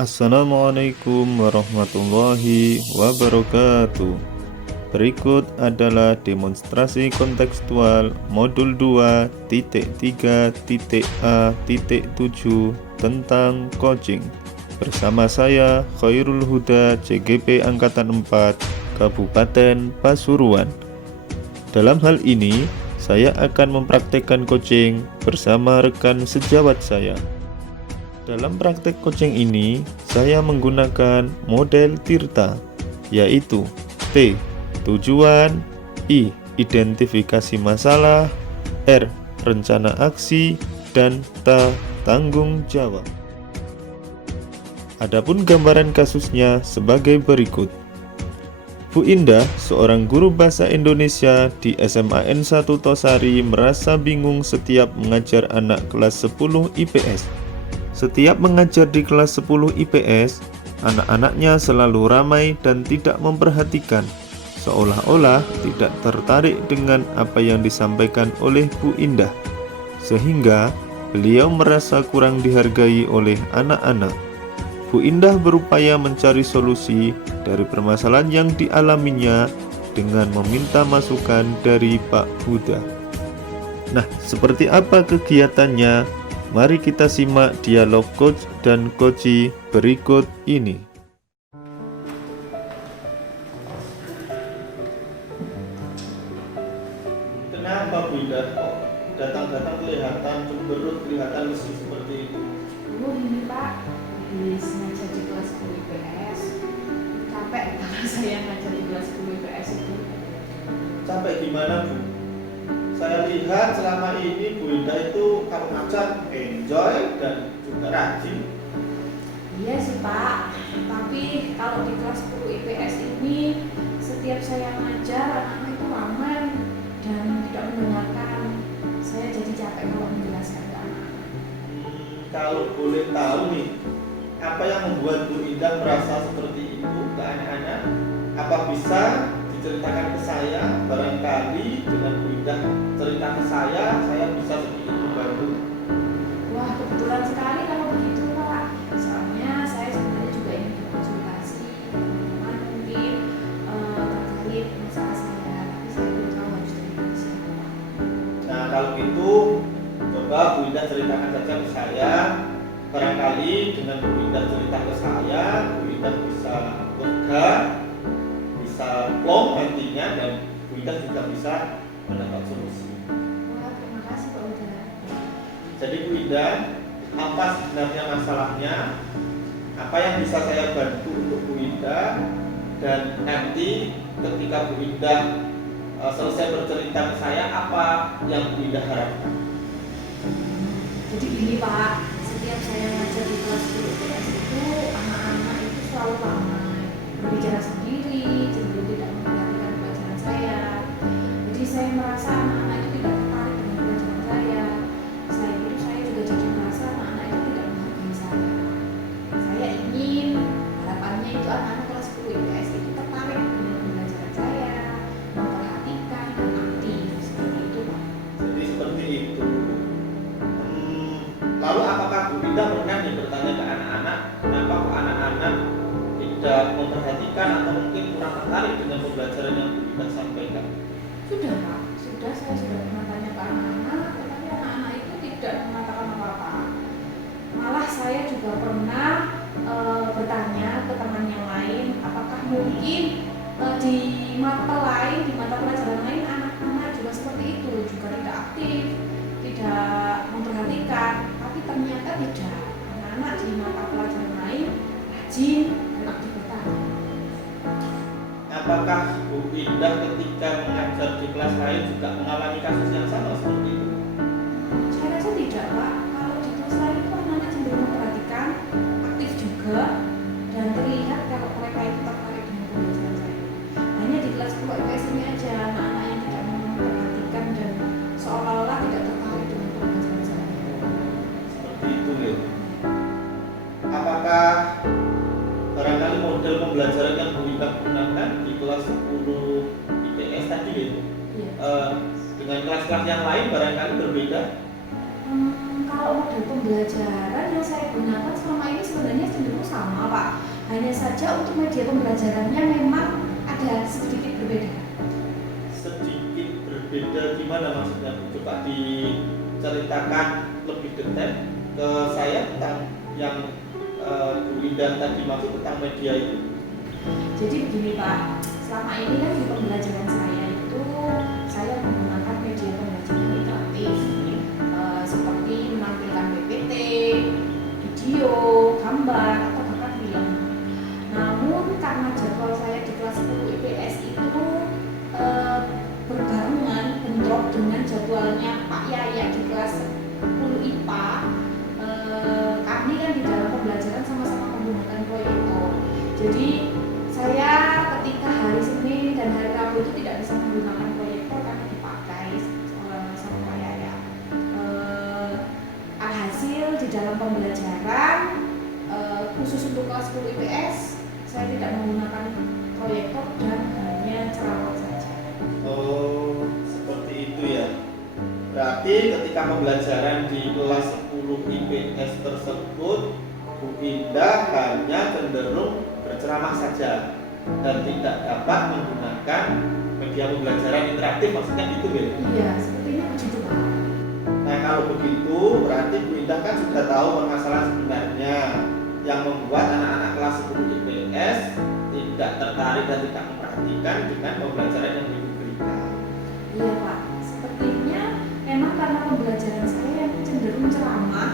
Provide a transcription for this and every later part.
Assalamualaikum warahmatullahi wabarakatuh. Berikut adalah demonstrasi kontekstual modul 2.3.A.7 tentang coaching bersama saya Khairul Huda CGP Angkatan 4 Kabupaten Pasuruan. Dalam hal ini, saya akan mempraktekkan coaching bersama rekan sejawat saya. Dalam praktek coaching ini, saya menggunakan model TIRTA, yaitu T. Tujuan, I. Identifikasi masalah, R. Rencana aksi, dan T. Tanggung jawab. Adapun gambaran kasusnya sebagai berikut. Bu Indah, seorang guru bahasa Indonesia di SMA N1 Tosari, merasa bingung setiap mengajar anak kelas 10 IPS. Setiap mengajar di kelas 10 IPS, anak-anaknya selalu ramai dan tidak memperhatikan, seolah-olah tidak tertarik dengan apa yang disampaikan oleh Bu Indah, sehingga beliau merasa kurang dihargai oleh anak-anak. Bu Indah berupaya mencari solusi dari permasalahan yang dialaminya dengan meminta masukan dari Pak Huda. Nah, seperti apa kegiatannya? Mari kita simak dialog coach dan coachee berikut ini. Kenapa Bu Indah kok datang-datang kelihatan cemberut, kelihatan lesu seperti itu? Ini Pak, habis ngajar di kelas 10 IPS. Capek karena saya ngajar di kelas 10 IPS itu. Capek gimana Bu? Saya lihat selama ini Bu Indah itu kalau ngajar enjoy dan juga rajin. Iya sih Pak, tapi kalau di kelas 10 IPS ini setiap saya ngajar anak-anak itu ramai dan tidak mendengarkan. Saya jadi capek kalau menjelaskan ke anak-anak. Kalau boleh tahu nih, apa yang membuat Bu Indah merasa seperti itu ke anak-anak? Apa bisa diceritakan ke saya? Barangkali dengan Bu Indah cerita ke saya bisa sedikit membantu. Wah, kebetulan sekali kalau begitu Pak. Soalnya saya sebenarnya juga ingin berkonsultasi teman mungkin terkait masalah saya, tapi saya belum tahu harus cerita ke siapa. Nah kalau gitu, coba Bu Indah ceritakan saja ke saya. Barangkali dengan Bu Indah cerita ke saya, Bu Indah bisa lega, bisa plong nantinya, dan Bu Indah juga bisa mendapat solusi. Wah, terima kasih Pak Uda. Jadi Bu Indah, apa sebenarnya masalahnya? Apa yang bisa saya bantu untuk Bu Indah? Dan nanti ketika Bu Indah selesai bercerita ke saya, apa yang Bu Indah harapkan? Jadi gini Pak, setiap saya ngajar di kelas 10 IPS itu anak-anak itu selalu ramai, berbicara sendiri, cenderung tidak memperhatikan pelajaran saya. Jadi saya merasa anak-anak itu tidak tertarik dengan pelajaran saya. Selain itu saya juga jadi merasa anak-anak itu tidak menghargai saya. Saya ingin harapannya itu anak-anak kelas 10 IPS itu tertarik dengan pelajaran saya, memperhatikan dan aktif seperti itu Pak. Jadi seperti itu. Lalu apakah Bu Indah pernah bertanya ke anak-anak, kenapa kok anak-anak tidak memperhatikan atau mungkin kurang tertarik dengan pembelajaran yang Bu Indah sampaikan? Sudah Pak, saya sudah pernah tanya ke anak-anak, tetapi anak-anak itu tidak mengatakan apa-apa. Malah saya juga pernah bertanya ke teman yang lain, apakah mungkin di mata lain, di mata pelajaran lain anak-anak juga seperti itu, juga tidak aktif, tidak memperhatikan, tapi ternyata tidak. Anak-anak di mata pelajaran lain rajin dan aktif bertanya. Apakah Bu Indah ketika mengajar di kelas lain juga mengalami kasus yang sama seperti itu? Saya rasa tidak Pak, kalau di kelas lain itu anak-anak cenderung memperhatikan, aktif juga, dan terlihat kalau mereka itu tertarik dengan pembelajaran saya. Hanya di kelas 10 IPS ini aja anak-anak yang tidak memperhatikan dan seolah-olah tidak tertarik dengan pembelajaran saya. Seperti itu ya. Apakah barangkali model pembelajaran yang Bu Indah gunakan di kelas 10 IPS tadi ya, Iya. dengan kelas-kelas yang lain barangkali berbeda? Kalau Kalau model pembelajaran yang saya gunakan selama ini sebenarnya cenderung sama, Pak. Hanya saja untuk media pembelajarannya memang ada sedikit berbeda. Sedikit berbeda gimana maksudnya? Coba diceritakan lebih detail ke saya tentang yang Bu Indah tadi maksud tentang media itu. Jadi begini, Pak, selama ini kan di pembelajaran saya itu saya menggunakan media pembelajaran interaktif seperti menampilkan PPT, video, gambar, atau bahkan film. Namun karena jadwal saya di kelas 10 IPS itu berbarengan bentrok dengan jadwalnya Pak Yaya di kelas 10 IPA, kami kan di dalam pembelajaran sama-sama menggunakan proyektor. Jadi saya ketika hari Senin dan hari Rabu itu tidak bisa menggunakan proyektor karena dipakai sama Pak Yaya. Alhasil di dalam pembelajaran khusus untuk kelas 10 IPS saya tidak menggunakan proyektor dan hanya ceramah saja. Oh, seperti itu ya. Berarti ketika pembelajaran di kelas 10 IPS tersebut, Bu Indah hanya cenderung berceramah saja dan tidak dapat menggunakan media pembelajaran interaktif, maksudnya gitu ya? Iya, sepertinya begitu, Pak. Nah, kalau begitu berarti Bu Indah kan sudah tahu permasalahan sebenarnya yang membuat anak-anak kelas 10 IPS tidak tertarik dan tidak memperhatikan dengan pembelajaran yang diberikan. Iya, Pak. Sepertinya memang karena pembelajaran saya yang cenderung ceramah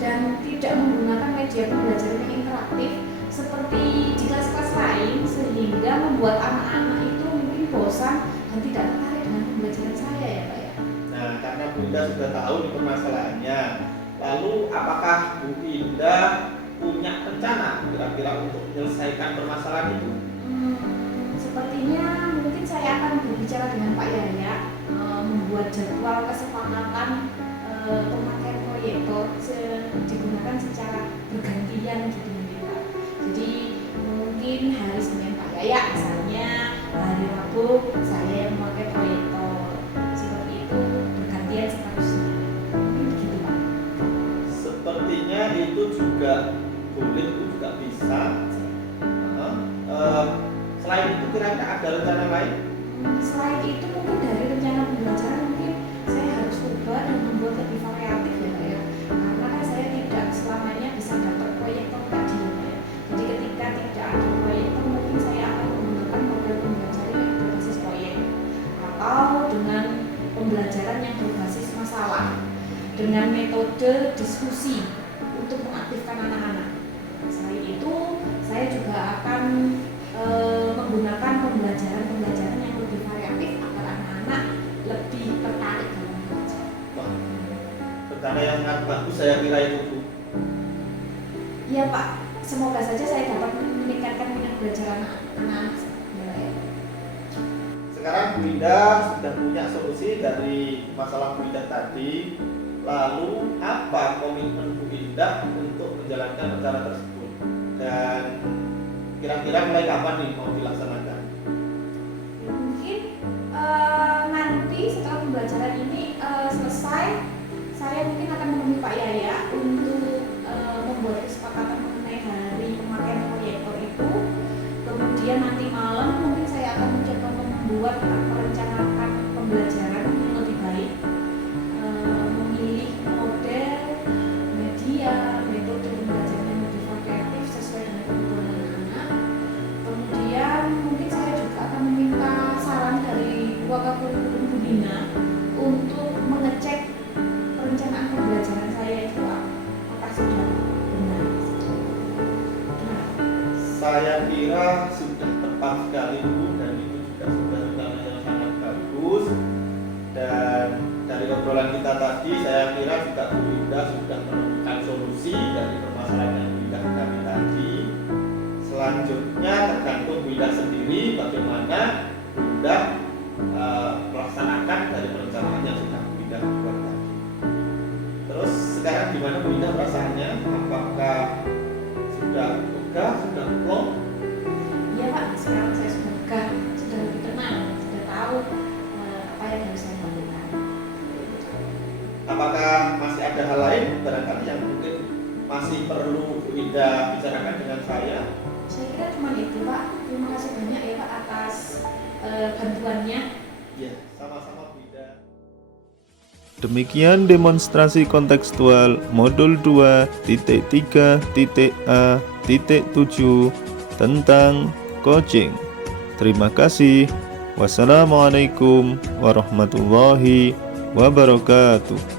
dan tidak menggunakan media pembelajaran yang interaktif seperti di kelas-kelas lain, sehingga membuat anak-anak itu mungkin bosan dan tidak tertarik dengan pembelajaran saya ya, Pak ya. Nah, karena Bu Indah sudah tahu nih permasalahannya, lalu apakah Bu Indah punya rencana kira-kira untuk menyelesaikan permasalahan itu? Sepertinya mungkin saya akan berbicara dengan Pak Yaya, membuat jadwal kesepakatan pemakaian proyektor digunakan secara bergantian gitu mungkin, Pak. Jadi mungkin hari Senin Pak Yaya misalnya, hari Rabu saya yang memakai proyektor, seperti itu bergantian seterusnya. Mungkin begitu, Pak. Sepertinya itu juga boleh, itu juga bisa. Selain itu kira-kira ada rencana lain? Selain itu mungkin dari rencana pembelajaran mungkin saya harus ubah dan membuat lebih variatif ya, Pak ya. Karena kan saya tidak selamanya bisa dapat proyektor tadi ya, Pak ya. Jadi ketika tidak ada proyektor mungkin saya akan menggunakan model pembelajaran yang berbasis proyek atau dengan pembelajaran yang berbasis masalah dengan metode diskusi untuk mengaktifkan anak-anak. Selain itu saya juga akan menggunakan pembelajaran yang lebih variatif agar anak-anak lebih tertarik dalam belajar. Wah, rencana yang sangat bagus saya kira itu, Bu. Iya, Pak, semoga saja saya dapat meningkatkan minat belajar anak-anak. Sekarang Bu Indah sudah punya solusi dari masalah Bu Indah tadi. Lalu apa komitmen Bu Indah untuk menjalankan rencana tersebut? Dan kira-kira mulai kapan nih mau dilaksanakan? Mungkin nanti setelah pembelajaran ini selesai, saya mungkin akan menemui Pak Yaya untuk membuat kesepakatan mengenai hari pemakaian proyektor itu. Kemudian nanti malam mungkin saya akan mencoba membuat atau merencanakan pembelajaran yang lebih baik, memilih model, media, metode pembelajaran yang lebih variatif sesuai dengan kebutuhan anak-anak. Kemudian mungkin saya juga akan meminta saran dari Wakapurikulum Bu Dina untuk mengecek perencanaan pembelajaran saya itu apakah sudah benar. Saya kira sudah tepat sekali, Bu, dan itu juga sudah rencana yang sangat bagus. Dan dari obrolan kita tadi, saya kira juga Bu Indah sudah menemukan solusi dari permasalahan yang Bu Indah hadapi tadi. Selanjutnya tergantung Bu Indah sendiri bagaimana Bu Indah melaksanakan dari perencanaan yang sudah Bu Indah buat tadi. Terus sekarang gimana Bu Indah perasaannya? Apakah sudah lega, sudah plong? Iya, Pak, sekarang saya sudah lega, sudah lebih tenang, sudah tahu apa yang harus saya lakukan. Apakah masih ada ada hal lain barangkali yang mungkin masih perlu Bu Indah bicarakan dengan saya? Saya kira cuma itu Pak. Terima kasih banyak ya Pak atas bantuannya. Ya, sama-sama Bu Indah. Demikian demonstrasi kontekstual modul 2.3.A.7 tentang coaching. Terima kasih. Wassalamualaikum warahmatullahi wabarakatuh.